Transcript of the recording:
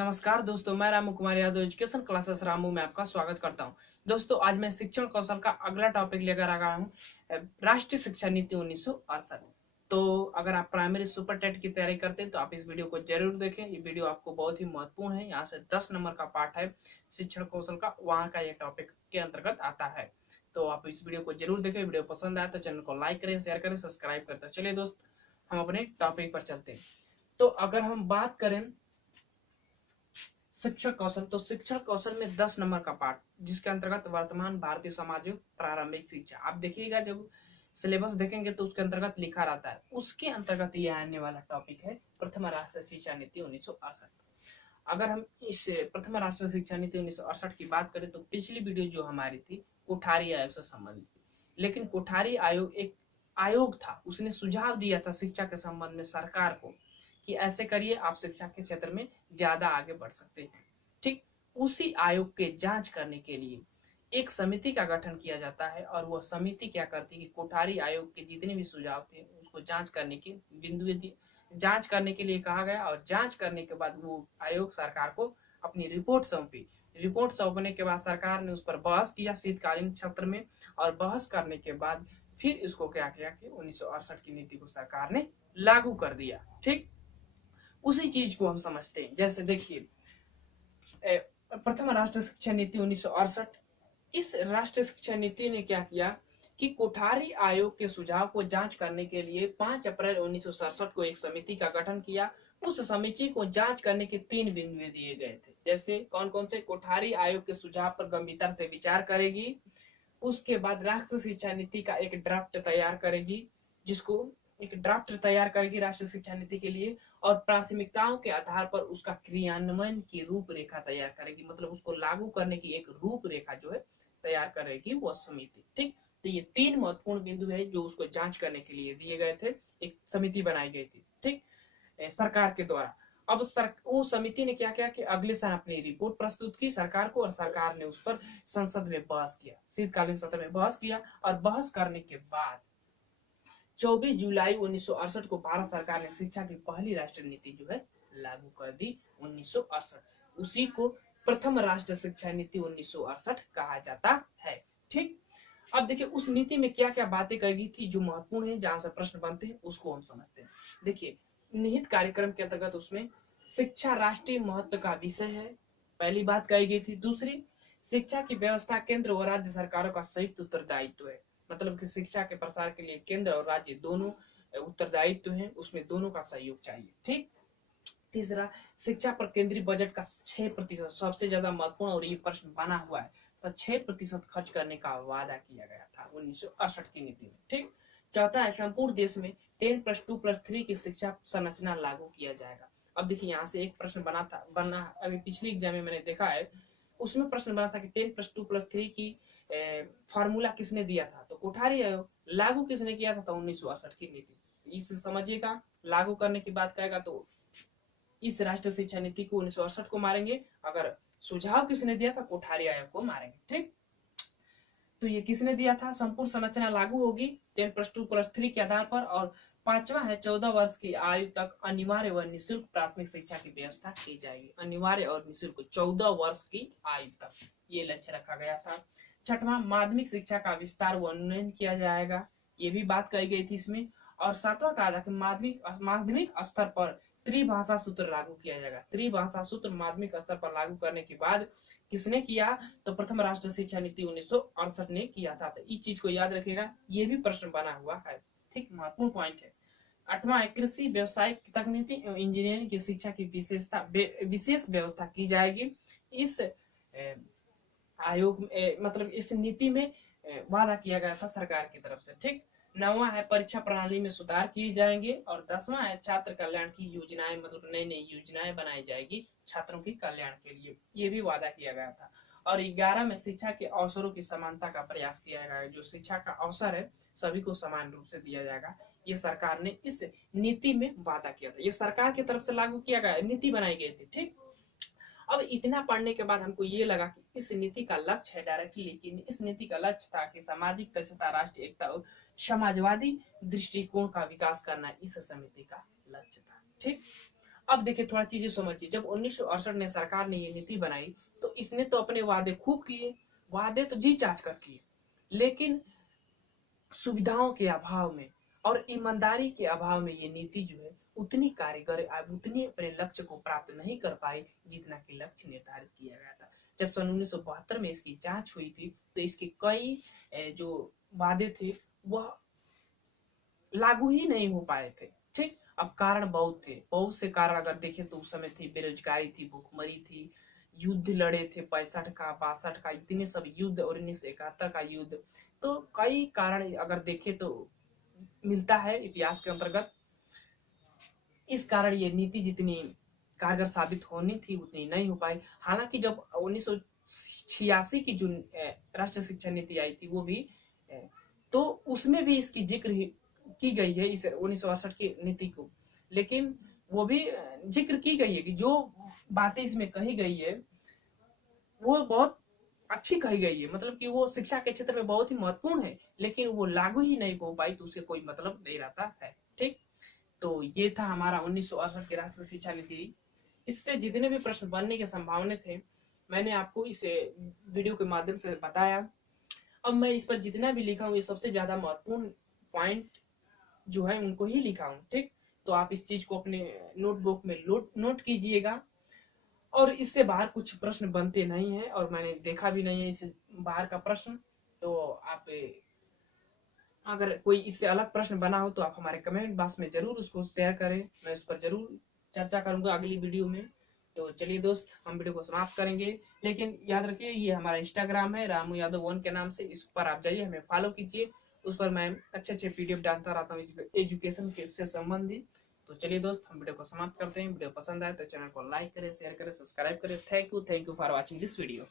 नमस्कार दोस्तों, मैं रामू कुमार यादव एजुकेशन क्लासेस रामू में आपका स्वागत करता हूं। दोस्तों, आज मैं शिक्षण कौशल का अगला टॉपिक लेकर आ गया हूं, राष्ट्रीय शिक्षा नीति 1968। तो अगर आप प्राइमरी सुपर टेट की तैयारी करते हैं तो आप इस वीडियो को जरूर देखें। ये वीडियो आपको बहुत ही महत्वपूर्ण है। यहाँ से 10 नंबर का पार्ट है शिक्षण कौशल का, वहाँ का ये टॉपिक के अंतर्गत आता है। तो आप इस वीडियो को जरूर देखें। वीडियो पसंद आए तो चैनल को लाइक करें, शेयर करें, सब्सक्राइब करें। चलिए दोस्त, हम अपने टॉपिक पर चलते हैं। तो अगर हम बात करें शिक्षण कौशल, तो शिक्षण कौशल में 10 नंबर का पार्ट, जिसके अंतर्गत वर्तमान भारतीय समाज प्रारंभिक शिक्षा, आप देखिएगा जब सिलेबस देखेंगे तो उसके अंतर्गत लिखा रहता है, उसके अंतर्गत ये आने वाला टॉपिक है प्रथम राष्ट्रीय शिक्षा नीति 1968। अगर हम इस प्रथम राष्ट्रीय शिक्षा नीति 1968 की बात करें तो पिछली वीडियो जो हमारी थी कोठारी आयोग से संबंधित थी, लेकिन कोठारी आयोग एक आयोग था, उसने सुझाव दिया था शिक्षा के संबंध में सरकार को कि ऐसे करिए, आप शिक्षा के क्षेत्र में ज्यादा आगे बढ़ सकते हैं। ठीक, उसी आयोग के जांच करने के लिए एक समिति का गठन किया जाता है, और वह समिति क्या करती है कि कोठारी आयोग के जितने भी सुझाव थे उसको जांच करने की जांच करने के लिए कहा गया, और जांच करने के बाद वो आयोग सरकार को अपनी रिपोर्ट सौंपी। रिपोर्ट सौंपने के बाद सरकार ने उस पर बहस किया शीतकालीन सत्र में, और बहस करने के बाद फिर इसको क्या किया कि 1968 की नीति को सरकार ने लागू कर दिया। ठीक, उसी चीज को हम समझते हैं। जैसे देखिए, प्रथम राष्ट्रीय शिक्षा नीति 1968, इस राष्ट्रीय शिक्षा नीति ने क्या किया कि कोठारी आयोग के सुझाव को जांच करने के लिए 5 अप्रैल 1967 को एक समिति का गठन किया। उस समिति को जांच करने के 3 बिंदु दिए गए थे। जैसे कौन कौन से? कोठारी आयोग के सुझाव पर गंभीरता से विचार करेगी, उसके बाद राष्ट्रीय शिक्षा नीति का एक ड्राफ्ट तैयार करेगी, जिसको एक ड्राफ्ट तैयार करेगी राष्ट्रीय शिक्षा नीति के लिए, और प्राथमिकताओं के आधार पर उसका क्रियान्वयन की रूपरेखा तैयार करेगी, मतलब उसको लागू करने की एक रूपरेखा जो है तैयार करेगी वो समिति। ठीक, तो ये 3 महत्वपूर्ण बिंदु है जो उसको जांच करने के लिए दिए गए थे, एक समिति बनाई गई थी। ठीक, सरकार के द्वारा। अब वो समिति ने क्या किया कि अगले साल अपनी रिपोर्ट प्रस्तुत की सरकार को, और सरकार ने उस पर संसद में बहस किया, शीतकालीन सत्र में बहस किया, और बहस करने के बाद 24 जुलाई 1968 को भारत सरकार ने शिक्षा की पहली राष्ट्रीय नीति जो है लागू कर दी 1968। उसी को प्रथम राष्ट्रीय शिक्षा नीति 1968 कहा जाता है। ठीक, अब देखिए उस नीति में क्या क्या बातें कही गई थी जो महत्वपूर्ण है, जहां से प्रश्न बनते हैं उसको हम समझते हैं। देखिए, निहित कार्यक्रम के अंतर्गत उसमें शिक्षा राष्ट्रीय महत्व का विषय है, पहली बात कही गई थी। दूसरी, शिक्षा की व्यवस्था केंद्र और राज्य सरकारों का संयुक्त उत्तरदायित्व है, मतलब कि शिक्षा के प्रसार के लिए केंद्र और राज्य दोनों उत्तरदायित्व हैं, उसमें दोनों का सहयोग चाहिए। ठीक, तीसरा, शिक्षा पर केंद्रीय बजट का 6% सबसे ज्यादा महत्वपूर्ण, और ये प्रश्न बना हुआ है, तो 6% खर्च करने का वादा किया गया था 1968 की नीति में। ठीक, चौथा है संपूर्ण देश में 10+2+3 की शिक्षा संरचना लागू किया जाएगा। अब देखिए यहाँ से एक प्रश्न बना अभी पिछली एग्जाम में मैंने देखा है, उसमें प्रश्न बना था कि 10+2+3 की फार्मूला किसने दिया था, तो कोठारी आयोग। लागू किसने किया था, तो 1968 की नीति। इस समझिएगा, लागू करने की बात कहेगा तो इस राष्ट्रीय शिक्षा नीति को 1968 को मारेंगे, अगर सुझाव किसने दिया था, कोठारी आयोग को मारेंगे। ठीक, तो ये किसने दिया था? संपूर्ण संरचना लागू होगी 10+2+3 के आधार पर। और पांचवा है 14 वर्ष की आयु तक अनिवार्य व निःशुल्क प्राथमिक शिक्षा की व्यवस्था की जाएगी। अनिवार्य और निःशुल्क 14 वर्ष की आयु तक, ये लक्ष्य रखा गया था। छठवां, माध्यमिक शिक्षा का विस्तार व उन्नयन किया जाएगा, ये भी बात कही गई थी इसमें। और सातवां कहा था कि माध्यमिक स्तर पर त्रिभाषा सूत्र लागू किया जाएगा। त्रिभाषा सूत्र माध्यमिक स्तर पर लागू करने के बाद किसने किया, तो प्रथम राष्ट्रीय शिक्षा नीति 1968 ने किया था। तो इस चीज को याद रखिएगा, ये भी प्रश्न बना हुआ है। ठीक, महत्वपूर्ण पॉइंट है। 8वां है कृषि, व्यवसायिक, तकनीकी एवं इंजीनियरिंग की शिक्षा की विशेष व्यवस्था की जाएगी। इस आयोग मतलब इस नीति में वादा किया गया था सरकार की तरफ से। ठीक, 9वां है परीक्षा प्रणाली में सुधार किए जाएंगे। और 10वां है छात्र कल्याण की योजनाएं, मतलब नई नई योजनाएं बनाई जाएगी छात्रों के कल्याण के लिए, ये भी वादा किया गया था। और 11 में शिक्षा के अवसरों की समानता का प्रयास किया गया है, जो शिक्षा का अवसर है सभी को समान रूप से दिया जाएगा, ये सरकार ने इस नीति में वादा किया था। ये सरकार की तरफ से लागू किया गया, नीति बनाई गई थी। ठीक, अब इतना पढ़ने के बाद हमको ये लगा कि इस नीति का लक्ष्य है डायरेक्टली, लेकिन इस नीति का लक्ष्य था कि सामाजिक दक्षता, राष्ट्रीय एकता और समाजवादी दृष्टिकोण का विकास करना इस समिति का लक्ष्य था। ठीक, अब देखिए थोड़ा चीजें समझिए, जब 1968 ने सरकार ने ये नीति बनाई तो इसने तो अपने वादे खूब किए, वादे तो जी चाच कर किए, लेकिन सुविधाओं के अभाव में और ईमानदारी के अभाव में ये नीति जो है उतनी कारगर, उतनी अपने लक्ष्य को प्राप्त नहीं कर पाई जितना कि लक्ष्य निर्धारित किया गया था। जब सन 1972 में इसकी जांच हुई थी तो इसके कई जो वादे थे वह लागू ही नहीं हो पाए थे। ठीक, अब कारण बहुत थे, बहुत से कारण अगर देखें तो उस समय थी बेरोजगारी थी, भूखमरी थी, युद्ध लड़े थे 65 का 62 का, इतने सब युद्ध, और 1971 का युद्ध, तो कई कारण अगर देखें तो मिलता है इतिहास के अंतर्गत। इस कारण ये नीति जितनी कारगर साबित होनी थी उतनी नहीं हो पाई। हालांकि जब 1986 की जो राष्ट्रीय शिक्षा नीति आई थी वो भी तो उसमें भी इसकी जिक्र की गई है, इस 1968 की नीति को, लेकिन वो भी जिक्र की गई है कि जो बातें इसमें कही गई है वो बहुत अच्छी कही गई है, मतलब कि वो शिक्षा के क्षेत्र में बहुत ही महत्वपूर्ण है, लेकिन वो लागू ही नहीं हो पाई तो उसे कोई मतलब नहीं रहता है। ठीक, तो ये था हमारा 1968 की राष्ट्रीय शिक्षा नीति। इससे जितने भी प्रश्न बनने की संभावना थे मैंने आपको इस वीडियो के माध्यम से बताया। अब मैं इस पर जितना भी लिखा हूँ ये सबसे ज्यादा महत्वपूर्ण पॉइंट जो है उनको ही लिखा हूँ। ठीक, तो आप इस चीज को अपने नोटबुक में नोट कीजिएगा, और इससे बाहर कुछ प्रश्न बनते नहीं है और मैंने देखा भी नहीं है इससे बाहर का प्रश्न। तो आप अगर कोई इससे अलग प्रश्न बना हो तो आप हमारे कमेंट बॉक्स में जरूर उसको शेयर करें, मैं उस पर जरूर चर्चा करूंगा अगली वीडियो में। तो चलिए दोस्त, हम वीडियो को समाप्त करेंगे, लेकिन याद रखिए ये हमारा इंस्टाग्राम है रामू यादव 1 के नाम से, इस पर आप जाइए, हमें फॉलो कीजिए, उस पर मैं अच्छे अच्छे पीडीएफ डालता रहता हूँ एजुकेशन के से संबंधित। तो चलिए दोस्त, हम वीडियो को समाप्त करते हैं। वीडियो पसंद आए तो चैनल को लाइक करें, शेयर करें, सब्सक्राइब करें। Thank you for watching this video.